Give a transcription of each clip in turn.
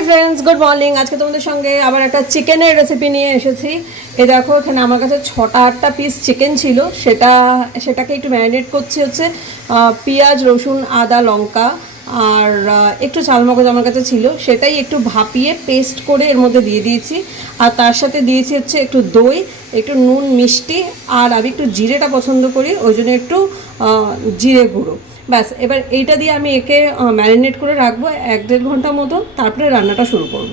Hi friends good morning আজকে তোমাদের সঙ্গে আবার একটা চিকেনের রেসিপি নিয়ে এসেছি। এই দেখো, এখানে আমার কাছে ছটা, আটটা পিস চিকেন ছিল। সেটা, সেটাকে একটু ম্যারিনেট করছি হচ্ছে পেঁয়াজ, রসুন, আদা, লঙ্কা, আর একটু চালমগজ আমার কাছে ছিল। সেটাই একটু ভাপিয়ে পেস্ট করে এর মধ্যে দিয়ে দিয়েছি। আর তার সাথে দিয়েছি হচ্ছে একটু দই, একটু নুন, মিষ্টি, আর আমি একটু জিরেটা পছন্দ করি। ওই জন্য একটু জিরে গুঁড়ো। ব্যাস, এবার এইটা দিয়ে আমি একে ম্যারিনেট করে রাখব এক দেড় ঘণ্টা মতো, তারপরে রান্নাটা শুরু করব।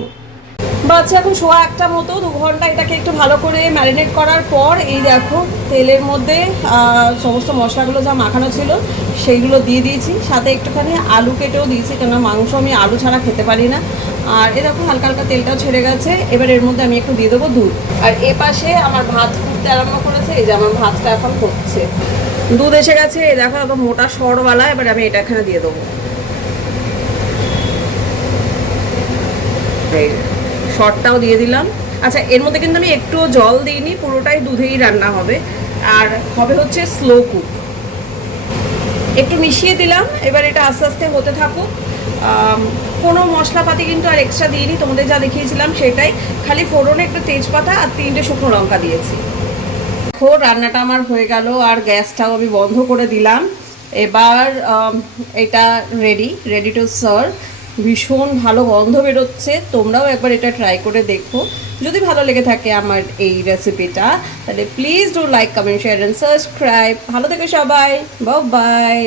বাচ্চা এখন সোয়া একটা মতো, দু ঘণ্টা এটাকে একটু ভালো করে ম্যারিনেট করার পর এই দেখো, তেলের মধ্যে সমস্ত মশলাগুলো যা মাখানো ছিল, সেইগুলো দিয়ে দিয়েছি সাথে একটুখানি আলু কেটেও দিয়েছি, কেননা মাংস আমি আলু ছাড়া খেতে পারি না আর এ দেখো, হালকা হালকা তেলটাও ছেড়ে গেছে। এবার এর মধ্যে আমি একটু দিয়ে দেবো দুধ। আর এ পাশে আমার ভাত ফুটতে আরম্ভ করেছে, এই যে আমার ভাতটা এখন হচ্ছে। দুধ এসে গেছে, এ দেখো, একদম মোটা সরওয়ালা, এবার আমি এটা এখানে দিয়ে দেবো। এই শর্টটাও দিয়ে দিলাম। আচ্ছা এর মধ্যে কিন্তু আমি একটুও জল দিইনি, পুরোটাই দুধেই রান্না হবে। আর হবে হচ্ছে স্লো কুক একটু মিশিয়ে দিলাম, এবার এটা আস্তে আস্তে হতে থাকুক। কোনো মশলাপাতি কিন্তু আর এক্সট্রা দিইনি, তোমাদের যা দেখিয়েছিলাম সেটাই। খালি ফোড়নে একটু তেজপাতা আর তিনটে শুকনো লঙ্কা দিয়েছি। দেখো, রান্নাটা আমার হয়ে গেল আর গ্যাসটাও আমি বন্ধ করে দিলাম। এবার এটা রেডি রেডি টু সার্ভ ভীষণ ভালো গন্ধ বেরোচ্ছে, তোমরাও একবার এটা ট্রাই করে দেখো। যদি ভালো লেগে থাকে আমার এই রেসিপিটা তাহলে please do like comment share and subscribe ভালো থেকে সবাই বাই